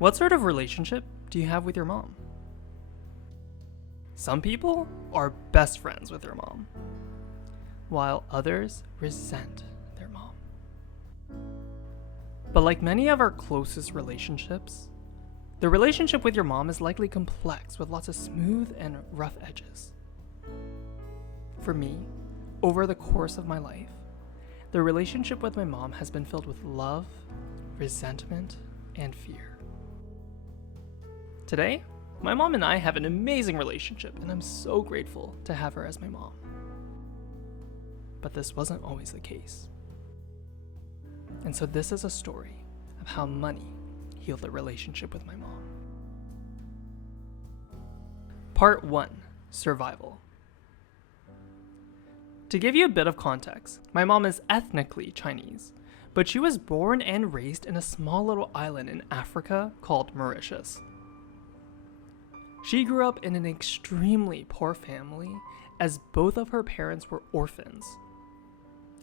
What sort of relationship do you have with your mom? Some people are best friends with their mom, while others resent their mom. But like many of our closest relationships, the relationship with your mom is likely complex with lots of smooth and rough edges. For me, over the course of my life, the relationship with my mom has been filled with love, resentment, and fear. Today, my mom and I have an amazing relationship, and I'm so grateful to have her as my mom. But this wasn't always the case. And so this is a story of how money healed the relationship with my mom. Part 1, Survival. To give you a bit of context, my mom is ethnically Chinese, but she was born and raised in a small little island in Africa called Mauritius. She grew up in an extremely poor family as both of her parents were orphans.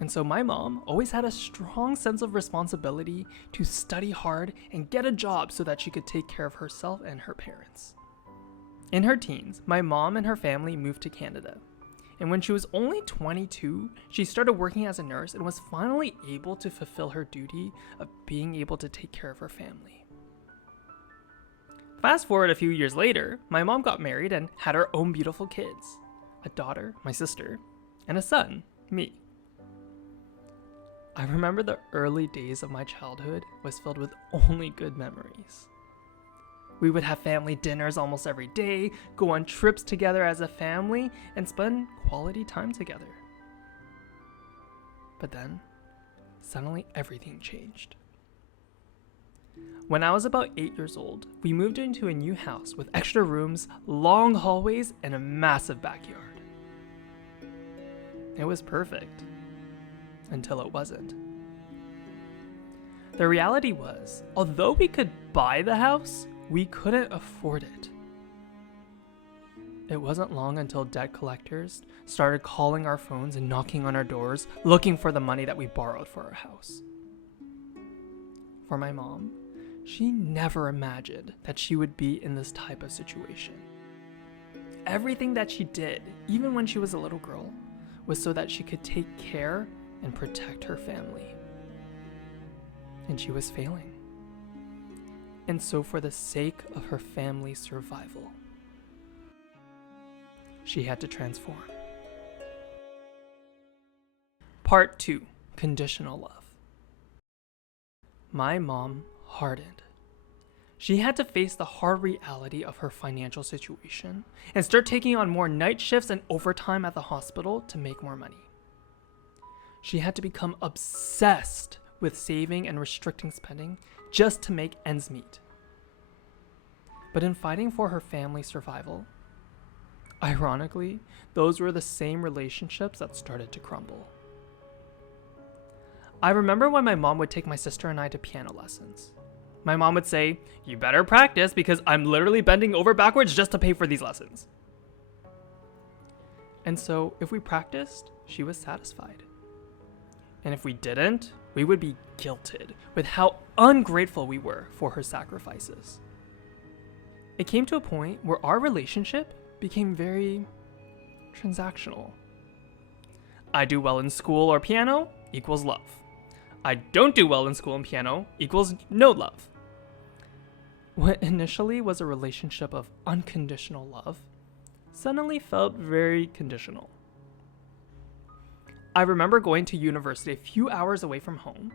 And so my mom always had a strong sense of responsibility to study hard and get a job so that she could take care of herself and her parents. In her teens, my mom and her family moved to Canada. And when she was only 22, she started working as a nurse and was finally able to fulfill her duty of being able to take care of her family. Fast forward a few years later, my mom got married and had her own beautiful kids. A daughter, my sister, and a son, me. I remember the early days of my childhood was filled with only good memories. We would have family dinners almost every day, go on trips together as a family, and spend quality time together. But then, suddenly everything changed. When I was about 8 years old, we moved into a new house with extra rooms, long hallways, and a massive backyard. It was perfect. Until it wasn't. The reality was, although we could buy the house, we couldn't afford it. It wasn't long until debt collectors started calling our phones and knocking on our doors, looking for the money that we borrowed for our house. For my mom, she never imagined that she would be in this type of situation. Everything that she did, even when she was a little girl, was so that she could take care and protect her family. And she was failing. And so for the sake of her family's survival, she had to transform. Part 2, Conditional Love. My mom hardened. She had to face the hard reality of her financial situation and start taking on more night shifts and overtime at the hospital to make more money. She had to become obsessed with saving and restricting spending just to make ends meet. But in fighting for her family's survival, ironically, those were the same relationships that started to crumble. I remember when my mom would take my sister and I to piano lessons. My mom would say, "You better practice because I'm literally bending over backwards just to pay for these lessons." And so if we practiced, she was satisfied. And if we didn't, we would be guilted with how ungrateful we were for her sacrifices. It came to a point where our relationship became very transactional. I do well in school or piano equals love. I don't do well in school and piano equals no love. What initially was a relationship of unconditional love suddenly felt very conditional. I remember going to university a few hours away from home,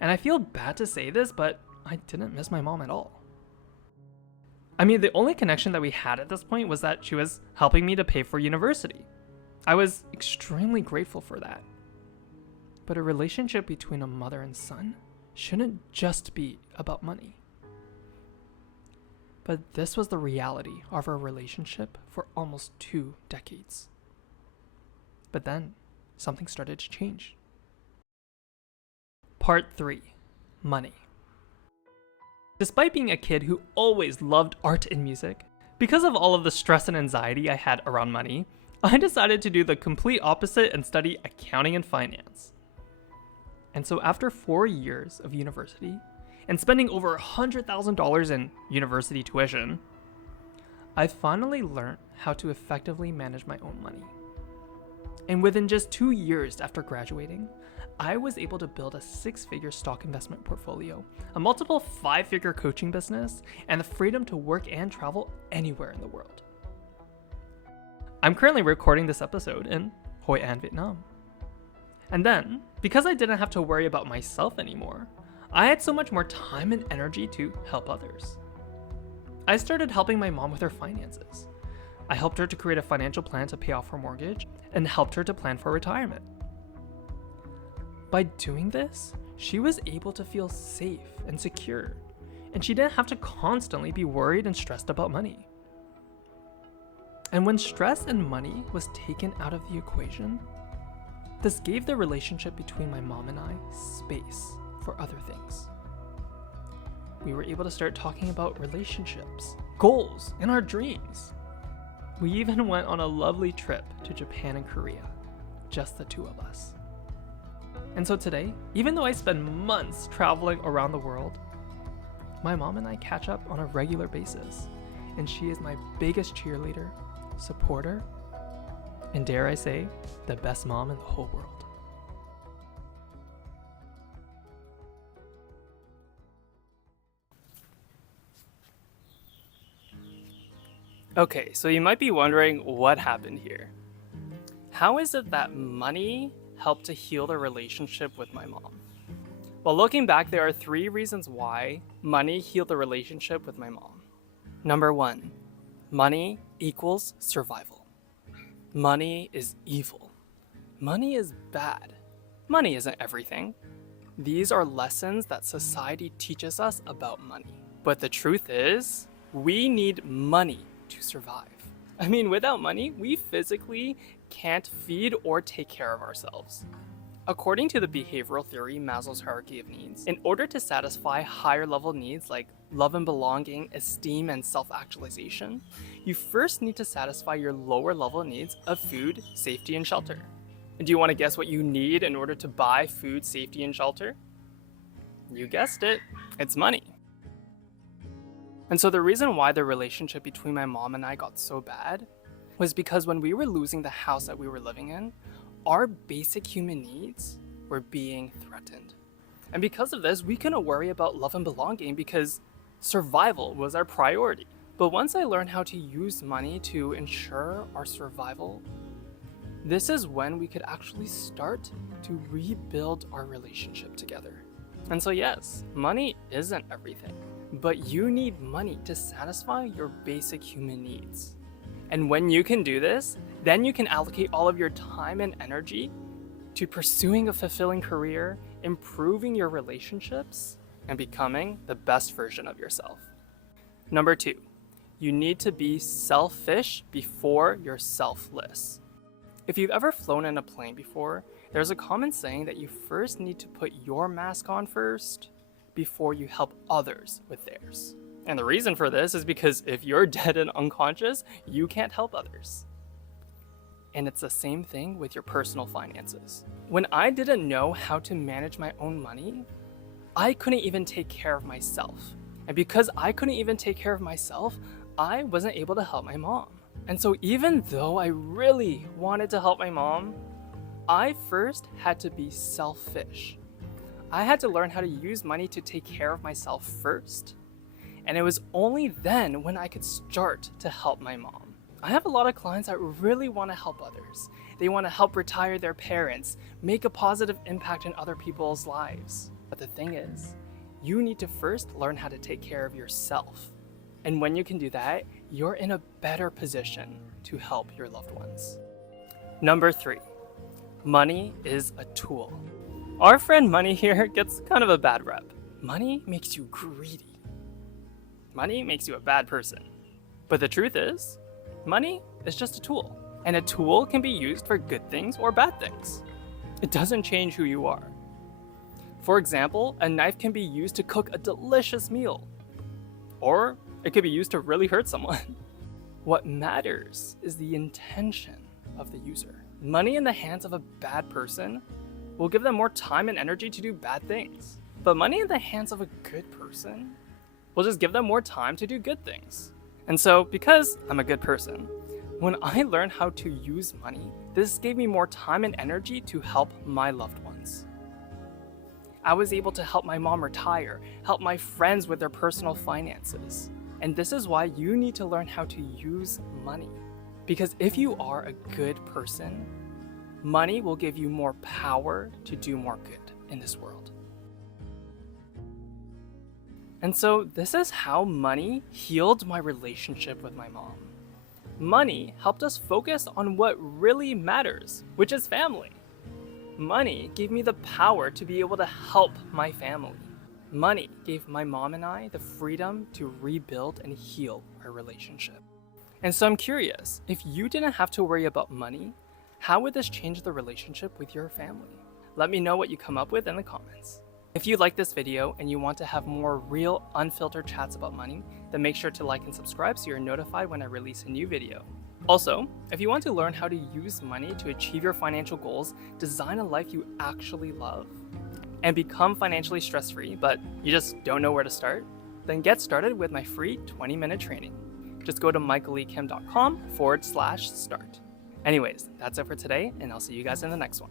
and I feel bad to say this, but I didn't miss my mom at all. I mean, the only connection that we had at this point was that she was helping me to pay for university. I was extremely grateful for that. But a relationship between a mother and son shouldn't just be about money. But this was the reality of our relationship for almost 2 decades. But then, something started to change. Part 3, Money. Despite being a kid who always loved art and music, because of all of the stress and anxiety I had around money, I decided to do the complete opposite and study accounting and finance. And so after 4 years of university, and spending over $100,000 in university tuition, I finally learned how to effectively manage my own money. And within just 2 years after graduating, I was able to build a 6-figure stock investment portfolio, a multiple 5-figure coaching business, and the freedom to work and travel anywhere in the world. I'm currently recording this episode in Hoi An, Vietnam. And then, because I didn't have to worry about myself anymore, I had so much more time and energy to help others. I started helping my mom with her finances. I helped her to create a financial plan to pay off her mortgage and helped her to plan for retirement. By doing this, she was able to feel safe and secure, and she didn't have to constantly be worried and stressed about money. And when stress and money was taken out of the equation, this gave the relationship between my mom and I space for other things. We were able to start talking about relationships, goals, and our dreams. We even went on a lovely trip to Japan and Korea, just the two of us. And so today, even though I spend months traveling around the world, my mom and I catch up on a regular basis, and she is my biggest cheerleader, supporter, and dare I say, the best mom in the whole world. Okay, so you might be wondering what happened here. How is it that money helped to heal the relationship with my mom? Well, looking back, there are 3 reasons why money healed the relationship with my mom. Number 1, money equals survival. Money is evil. Money is bad. Money isn't everything. These are lessons that society teaches us about money. But the truth is, we need money to survive. I mean, without money, we physically can't feed or take care of ourselves. According to the behavioral theory Maslow's hierarchy of needs, in order to satisfy higher level needs like love and belonging, esteem, and self-actualization, you first need to satisfy your lower level needs of food, safety, and shelter. And do you want to guess what you need in order to buy food, safety, and shelter? You guessed it, it's money. And so the reason why the relationship between my mom and I got so bad was because when we were losing the house that we were living in, our basic human needs were being threatened. And because of this, we couldn't worry about love and belonging because survival was our priority. But once I learned how to use money to ensure our survival, this is when we could actually start to rebuild our relationship together. And so yes, money isn't everything, but you need money to satisfy your basic human needs. And when you can do this, then you can allocate all of your time and energy to pursuing a fulfilling career, improving your relationships, and becoming the best version of yourself. Number 2, you need to be selfish before you're selfless. If you've ever flown in a plane before, there's a common saying that you first need to put your mask on first before you help others with theirs. And the reason for this is because if you're dead and unconscious, you can't help others. And it's the same thing with your personal finances. When I didn't know how to manage my own money, I couldn't even take care of myself. And because I couldn't even take care of myself, I wasn't able to help my mom. And so even though I really wanted to help my mom, I first had to be selfish. I had to learn how to use money to take care of myself first. And it was only then when I could start to help my mom. I have a lot of clients that really want to help others. They want to help retire their parents, make a positive impact in other people's lives. But the thing is, you need to first learn how to take care of yourself. And when you can do that, you're in a better position to help your loved ones. Number 3, money is a tool. Our friend money here gets kind of a bad rep. Money makes you greedy. Money makes you a bad person. But the truth is, money is just a tool. And a tool can be used for good things or bad things. It doesn't change who you are. For example, a knife can be used to cook a delicious meal. Or it could be used to really hurt someone. What matters is the intention of the user. Money in the hands of a bad person will give them more time and energy to do bad things. But money in the hands of a good person will just give them more time to do good things. And so, because I'm a good person, when I learned how to use money, this gave me more time and energy to help my loved ones. I was able to help my mom retire, help my friends with their personal finances. And this is why you need to learn how to use money. Because if you are a good person, money will give you more power to do more good in this world. And so this is how money healed my relationship with my mom. Money helped us focus on what really matters, which is family. Money gave me the power to be able to help my family. Money gave my mom and I the freedom to rebuild and heal our relationship. And so I'm curious, if you didn't have to worry about money, how would this change the relationship with your family? Let me know what you come up with in the comments. If you like this video and you want to have more real, unfiltered chats about money, then make sure to like and subscribe so you're notified when I release a new video. Also, if you want to learn how to use money to achieve your financial goals, design a life you actually love, and become financially stress-free, but you just don't know where to start, then get started with my free 20-minute training. Just go to michaelleekim.com/start. Anyways, that's it for today, and I'll see you guys in the next one.